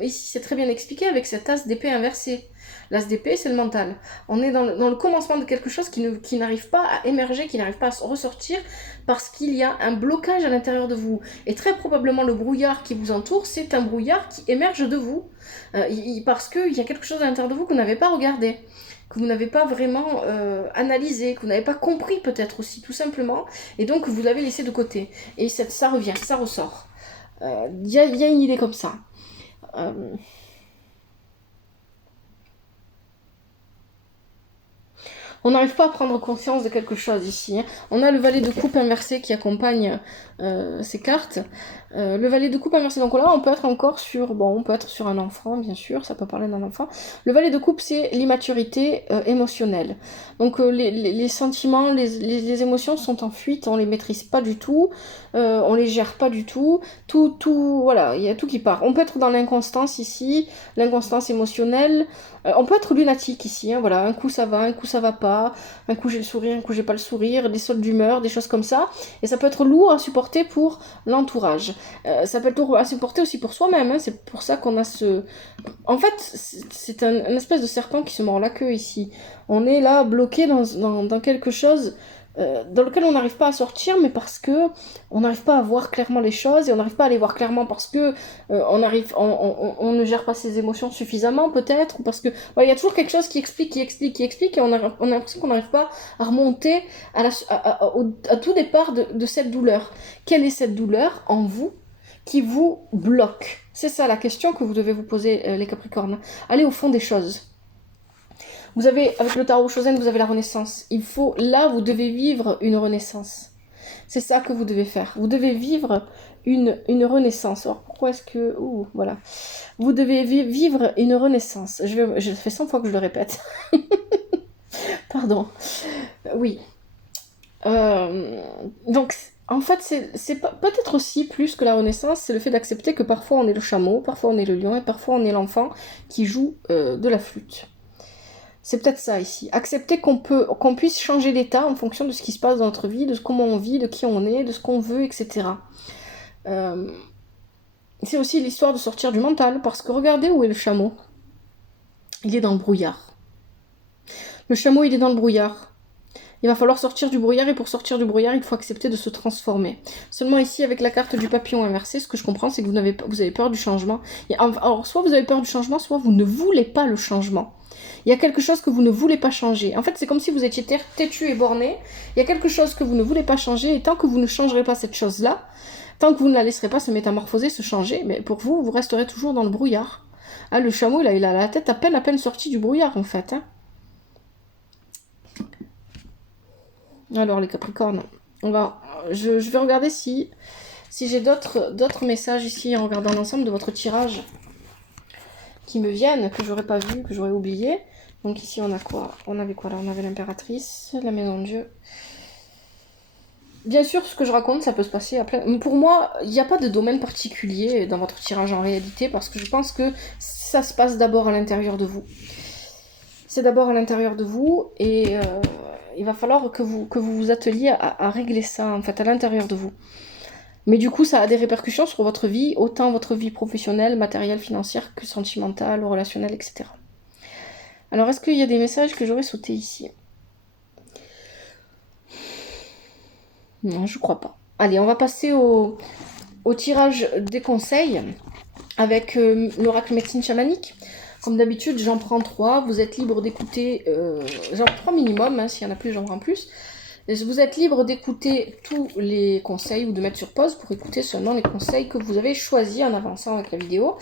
ici c'est très bien expliqué avec cette as d'épée inversée. L'as d'épée, c'est le mental. On est dans le commencement de quelque chose qui n'arrive pas à émerger, qui n'arrive pas à ressortir, parce qu'il y a un blocage à l'intérieur de vous. Et très probablement, le brouillard qui vous entoure, c'est un brouillard qui émerge de vous. Parce qu'il y a quelque chose à l'intérieur de vous que vous n'avez pas regardé, que vous n'avez pas vraiment analysé, que vous n'avez pas compris peut-être aussi, tout simplement. Et donc, vous l'avez laissé de côté. Et ça revient, ça ressort. Il y a une idée comme ça. On n'arrive pas à prendre conscience de quelque chose ici. Hein. On a le valet de coupe inversé qui accompagne ces cartes. Le valet de coupe inversé, donc là on peut être encore on peut être sur un enfant, bien sûr, ça peut parler d'un enfant. Le valet de coupe, c'est l'immaturité émotionnelle. Donc les sentiments, les émotions sont en fuite, on les maîtrise pas du tout, on les gère pas du tout. Voilà, il y a tout qui part. On peut être dans l'inconstance ici, l'inconstance émotionnelle. On peut être lunatique ici, hein, voilà, un coup ça va pas, un coup j'ai le sourire, un coup j'ai pas le sourire, des sautes d'humeur, des choses comme ça, et ça peut être lourd à supporter pour l'entourage. Ça peut être lourd à supporter aussi pour soi-même, hein, c'est pour ça qu'on a En fait, c'est un espèce de serpent qui se mord la queue ici. On est là bloqué dans quelque chose dans lequel on n'arrive pas à sortir, mais parce que on n'arrive pas à voir clairement les choses, et on n'arrive pas à les voir clairement parce que on ne gère pas ses émotions suffisamment peut-être, ou parce que il y a toujours quelque chose qui explique, et on a l'impression qu'on n'arrive pas à remonter à tout départ de cette douleur. Quelle est cette douleur en vous qui vous bloque? C'est ça la question que vous devez vous poser, les Capricornes. Allez au fond des choses. Vous avez, avec le tarot Chosen, vous avez la renaissance. Vous devez vivre une renaissance. C'est ça que vous devez faire. Vous devez vivre une renaissance. Alors pourquoi est-ce que... voilà. Vous devez vivre une renaissance. Je fais 100 fois que je le répète. Pardon. Oui. Donc, en fait, c'est peut-être aussi plus que la renaissance, c'est le fait d'accepter que parfois on est le chameau, parfois on est le lion, et parfois on est l'enfant qui joue de la flûte. C'est peut-être ça ici. Accepter qu'on puisse changer d'état en fonction de ce qui se passe dans notre vie, de comment on vit, de qui on est, de ce qu'on veut, etc. C'est aussi l'histoire de sortir du mental, parce que regardez où est le chameau. Il est dans le brouillard. Le chameau, il est dans le brouillard. Il va falloir sortir du brouillard, et pour sortir du brouillard, il faut accepter de se transformer. Seulement ici, avec la carte du papillon inversé, ce que je comprends, c'est que vous avez peur du changement. Alors, soit vous avez peur du changement, soit vous ne voulez pas le changement. Il y a quelque chose que vous ne voulez pas changer. En fait, c'est comme si vous étiez têtu et borné. Il y a quelque chose que vous ne voulez pas changer, et tant que vous ne changerez pas cette chose-là, tant que vous ne la laisserez pas se métamorphoser, se changer, mais pour vous, vous resterez toujours dans le brouillard. Ah, le chameau, là, il a la tête à peine sortie du brouillard, en fait. Hein. Alors, les Capricornes, je vais regarder si j'ai d'autres messages ici, en regardant l'ensemble de votre tirage, qui me viennent, que j'aurais pas vu, que j'aurais oublié. Donc ici, on a quoi? On avait quoi là? On avait l'impératrice, la maison de Dieu. Bien sûr, ce que je raconte, ça peut se passer à plein... Pour moi, il n'y a pas de domaine particulier dans votre tirage en réalité, parce que je pense que ça se passe d'abord à l'intérieur de vous. C'est d'abord à l'intérieur de vous, et il va falloir que vous vous atteliez à régler ça, en fait, à l'intérieur de vous. Mais du coup, ça a des répercussions sur votre vie, autant votre vie professionnelle, matérielle, financière, que sentimentale, relationnelle, etc. Alors, est-ce qu'il y a des messages que j'aurais sautés ici? Non, je crois pas. Allez, on va passer au tirage des conseils avec l'oracle médecine chamanique. Comme d'habitude, j'en prends 3. Vous êtes libre d'écouter... j'en prends 3 minimum, hein, s'il y en a plus, j'en prends plus. Vous êtes libre d'écouter tous les conseils ou de mettre sur pause pour écouter seulement les conseils que vous avez choisis en avançant avec la vidéo.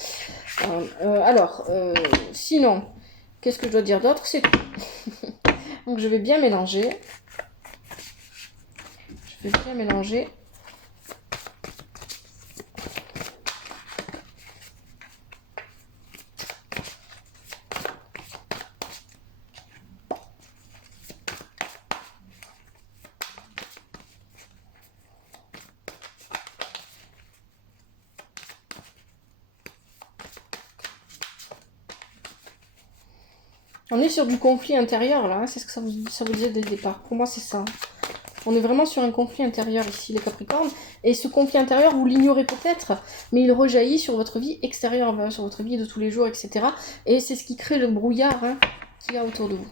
Sinon, qu'est-ce que je dois dire d'autre? C'est tout. Donc je vais bien mélanger. Je vais bien mélanger. On est sur du conflit intérieur là, hein, c'est ce que ça vous disait dès le départ. Pour moi c'est ça. On est vraiment sur un conflit intérieur ici les Capricornes. Et ce conflit intérieur vous l'ignorez peut-être, mais il rejaillit sur votre vie extérieure, sur votre vie de tous les jours, etc. Et c'est ce qui crée le brouillard qu'il y a autour de vous.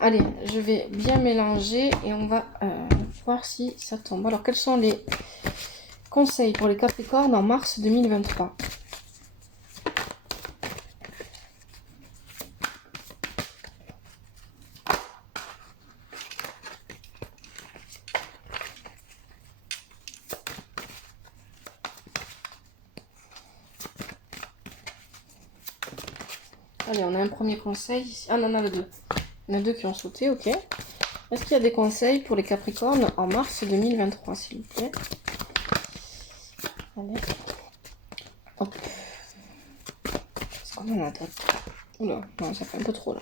Allez, je vais bien mélanger et on va voir si ça tombe. Alors quels sont les conseils pour les Capricornes en mars 2023 ? Allez, on a un premier conseil ici. Ah non, on en a deux. Il y en a deux qui ont sauté, ok. Est-ce qu'il y a des conseils pour les Capricornes en mars 2023, s'il vous plaît? Allez. Hop. Est-ce qu'on en a d'autres? Oula, non, ça fait un peu trop là.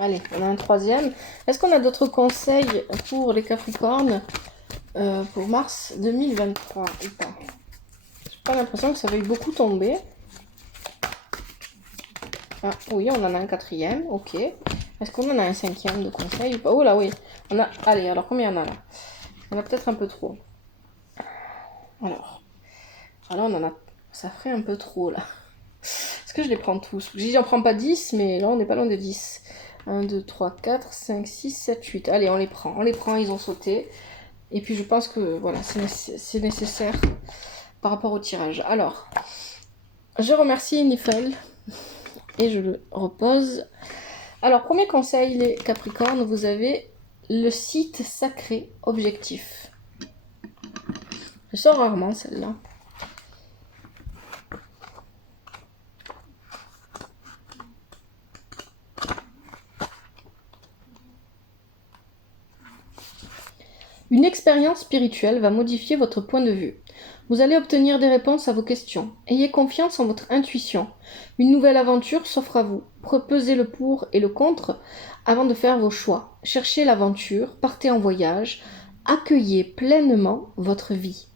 Allez, on a un troisième. Est-ce qu'on a d'autres conseils pour les Capricornes pour mars 2023 ou pas? J'ai pas l'impression que ça va beaucoup tomber. Ah oui, on en a un quatrième, ok. Est-ce qu'on en a un cinquième de conseil ou pas? Oh là oui, on a... Allez, alors combien il y en a là? On a peut-être un peu trop. Alors on en a... Ça ferait un peu trop là. Est-ce que je les prends tous? Je dis j'en prends pas 10, mais là on n'est pas loin de 10. 1, 2, 3, 4, 5, 6, 7, 8. Allez, on les prend, ils ont sauté. Et puis je pense que voilà, c'est nécessaire par rapport au tirage. Alors, je remercie Nifel et je le repose. Alors, premier conseil, les Capricornes, vous avez le site sacré objectif. Je sors rarement celle-là. Une expérience spirituelle va modifier votre point de vue. Vous allez obtenir des réponses à vos questions. Ayez confiance en votre intuition. Une nouvelle aventure s'offre à vous. Pesez le pour et le contre avant de faire vos choix. Cherchez l'aventure, partez en voyage, accueillez pleinement votre vie.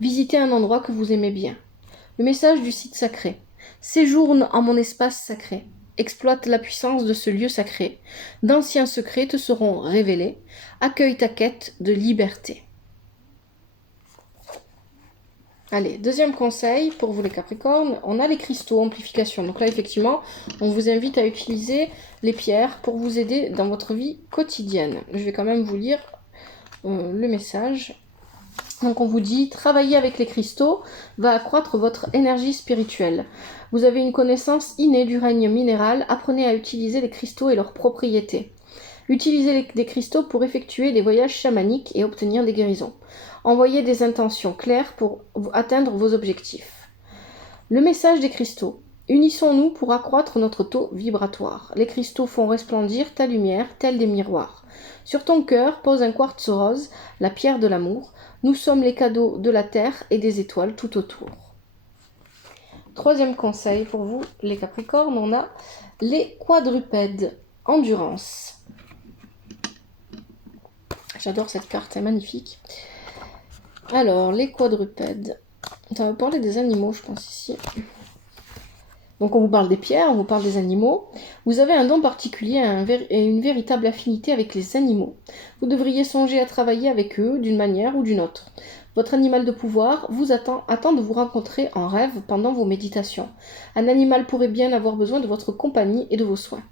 Visitez un endroit que vous aimez bien. Le message du site sacré. Séjourne en mon espace sacré. Exploite la puissance de ce lieu sacré. D'anciens secrets te seront révélés. Accueille ta quête de liberté. Allez, deuxième conseil pour vous les Capricornes, on a les cristaux, amplification. Donc là, effectivement, on vous invite à utiliser les pierres pour vous aider dans votre vie quotidienne. Je vais quand même vous lire le message. Donc on vous dit, travailler avec les cristaux va accroître votre énergie spirituelle. Vous avez une connaissance innée du règne minéral, apprenez à utiliser les cristaux et leurs propriétés. Utilisez des cristaux pour effectuer des voyages chamaniques et obtenir des guérisons. Envoyez des intentions claires pour atteindre vos objectifs. Le message des cristaux. Unissons-nous pour accroître notre taux vibratoire. Les cristaux font resplendir ta lumière, tels des miroirs. Sur ton cœur, pose un quartz rose, la pierre de l'amour. Nous sommes les cadeaux de la terre et des étoiles tout autour. Troisième conseil pour vous, les Capricornes, on a les quadrupèdes. Endurance. J'adore cette carte, c'est magnifique. Alors, les quadrupèdes. Ça va parler des animaux, je pense, ici. Donc, on vous parle des pierres, on vous parle des animaux. Vous avez un don particulier et une véritable affinité avec les animaux. Vous devriez songer à travailler avec eux d'une manière ou d'une autre. Votre animal de pouvoir vous attend de vous rencontrer en rêve pendant vos méditations. Un animal pourrait bien avoir besoin de votre compagnie et de vos soins.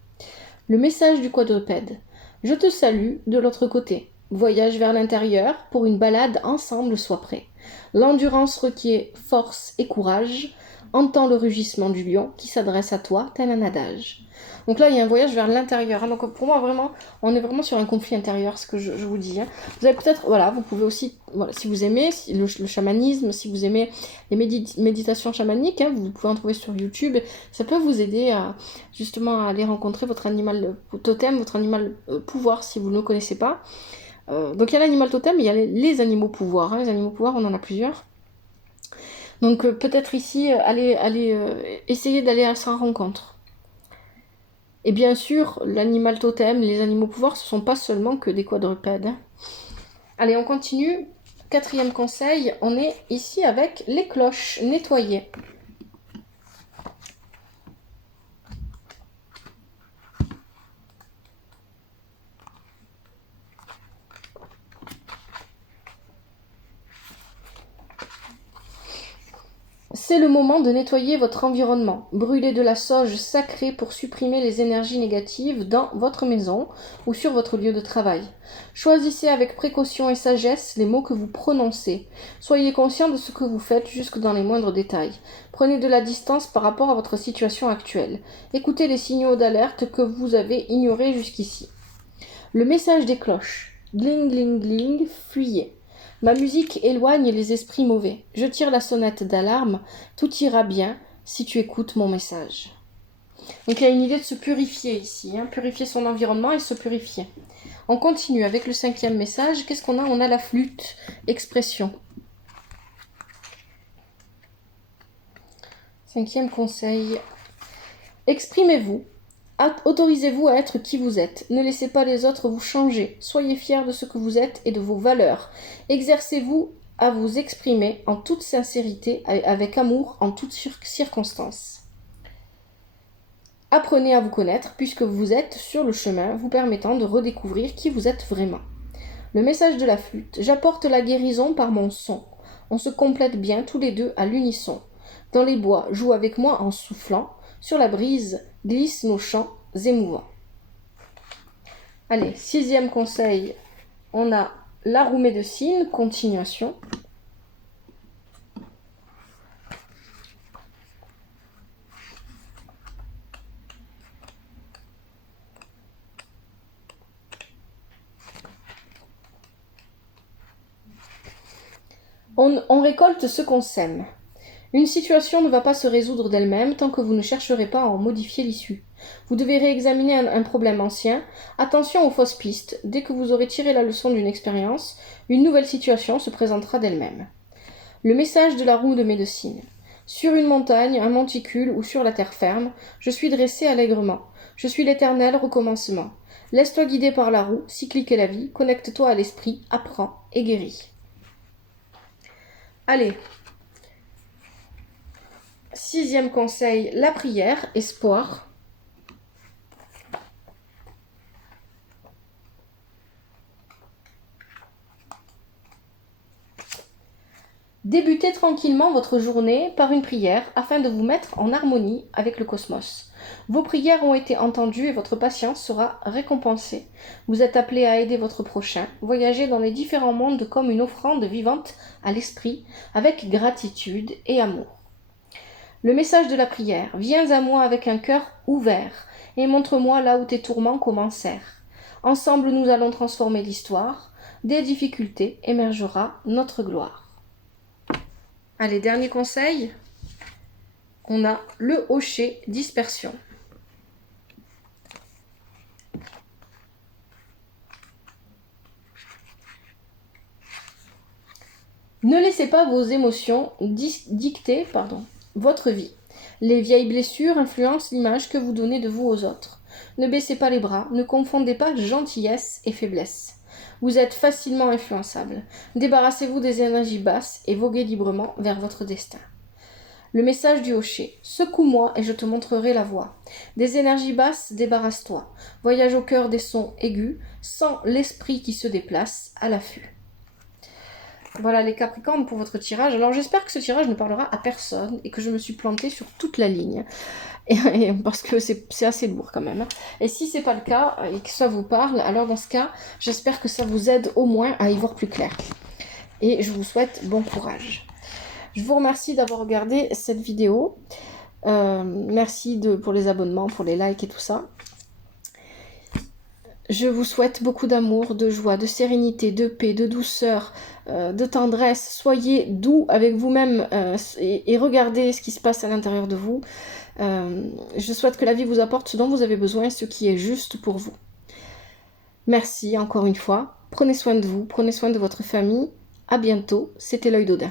Le message du quadrupède. Je te salue de l'autre côté. Voyage vers l'intérieur, pour une balade ensemble sois prêt. L'endurance requiert force et courage. Entends le rugissement du lion qui s'adresse à toi, tel un adage. Donc là, il y a un voyage vers l'intérieur. Donc pour moi, vraiment, on est vraiment sur un conflit intérieur, ce que je vous dis. Vous avez peut-être, voilà, vous pouvez aussi, voilà, si vous aimez le chamanisme, si vous aimez les méditations chamaniques, vous pouvez en trouver sur YouTube. Ça peut vous aider à justement à aller rencontrer votre animal totem, votre animal pouvoir, si vous ne le connaissez pas. Donc il y a l'animal totem, il y a les animaux pouvoirs. Les animaux pouvoirs, on en a plusieurs. Donc peut-être ici, essayer d'aller à sa rencontre. Et bien sûr, l'animal totem, les animaux pouvoirs, ce ne sont pas seulement que des quadrupèdes. Allez, on continue. Quatrième conseil, on est ici avec les cloches nettoyées. C'est le moment de nettoyer votre environnement. Brûlez de la sauge sacrée pour supprimer les énergies négatives dans votre maison ou sur votre lieu de travail. Choisissez avec précaution et sagesse les mots que vous prononcez. Soyez conscient de ce que vous faites jusque dans les moindres détails. Prenez de la distance par rapport à votre situation actuelle. Écoutez les signaux d'alerte que vous avez ignorés jusqu'ici. Le message des cloches. Gling, gling, gling, fuyez. Ma musique éloigne les esprits mauvais. Je tire la sonnette d'alarme. Tout ira bien si tu écoutes mon message. Donc il y a une idée de se purifier ici. Purifier son environnement et se purifier. On continue avec le cinquième message. Qu'est-ce qu'on a? On a la flûte. Expression. Cinquième conseil. Exprimez-vous. Autorisez-vous à être qui vous êtes. Ne laissez pas les autres vous changer. Soyez fiers de ce que vous êtes et de vos valeurs. Exercez-vous à vous exprimer en toute sincérité, avec amour, en toutes circonstances. Apprenez à vous connaître puisque vous êtes sur le chemin vous permettant de redécouvrir qui vous êtes vraiment. Le message de la flûte. J'apporte la guérison par mon son. On se complète bien tous les deux à l'unisson. Dans les bois, joue avec moi en soufflant. Sur la brise, glissent nos chants émouvants. Allez, sixième conseil, on a la roue médecine, continuation. On récolte ce qu'on sème. Une situation ne va pas se résoudre d'elle-même tant que vous ne chercherez pas à en modifier l'issue. Vous devez réexaminer un problème ancien. Attention aux fausses pistes. Dès que vous aurez tiré la leçon d'une expérience, une nouvelle situation se présentera d'elle-même. Le message de la roue de médecine. Sur une montagne, un monticule ou sur la terre ferme, je suis dressé allègrement. Je suis l'éternel recommencement. Laisse-toi guider par la roue, cyclique est la vie, connecte-toi à l'esprit, apprends et guéris. Allez. Sixième conseil, la prière, espoir. Débutez tranquillement votre journée par une prière afin de vous mettre en harmonie avec le cosmos. Vos prières ont été entendues et votre patience sera récompensée. Vous êtes appelé à aider votre prochain, voyager dans les différents mondes comme une offrande vivante à l'esprit, avec gratitude et amour. Le message de la prière: viens à moi avec un cœur ouvert et montre-moi là où tes tourments commencèrent. Ensemble nous allons transformer l'histoire, des difficultés émergera notre gloire. Allez, dernier conseil, on a le hocher dispersion. Ne laissez pas vos émotions dicter votre vie. Les vieilles blessures influencent l'image que vous donnez de vous aux autres. Ne baissez pas les bras, ne confondez pas gentillesse et faiblesse. Vous êtes facilement influençable. Débarrassez-vous des énergies basses et voguez librement vers votre destin. Le message du hocher: secoue-moi et je te montrerai la voie. Des énergies basses, débarrasse-toi. Voyage au cœur des sons aigus, sans l'esprit qui se déplace à l'affût. Voilà les Capricornes pour votre tirage. Alors j'espère que ce tirage ne parlera à personne et que je me suis plantée sur toute la ligne. Parce que c'est assez lourd quand même. Et si c'est pas le cas et que ça vous parle, alors dans ce cas, j'espère que ça vous aide au moins à y voir plus clair. Et je vous souhaite bon courage. Je vous remercie d'avoir regardé cette vidéo. Merci pour les abonnements, pour les likes et tout ça. Je vous souhaite beaucoup d'amour, de joie, de sérénité, de paix, de douceur, de tendresse. Soyez doux avec vous-même et regardez ce qui se passe à l'intérieur de vous. Je souhaite que la vie vous apporte ce dont vous avez besoin, ce qui est juste pour vous. Merci encore une fois. Prenez soin de vous, prenez soin de votre famille. À bientôt. C'était l'œil d'Odin.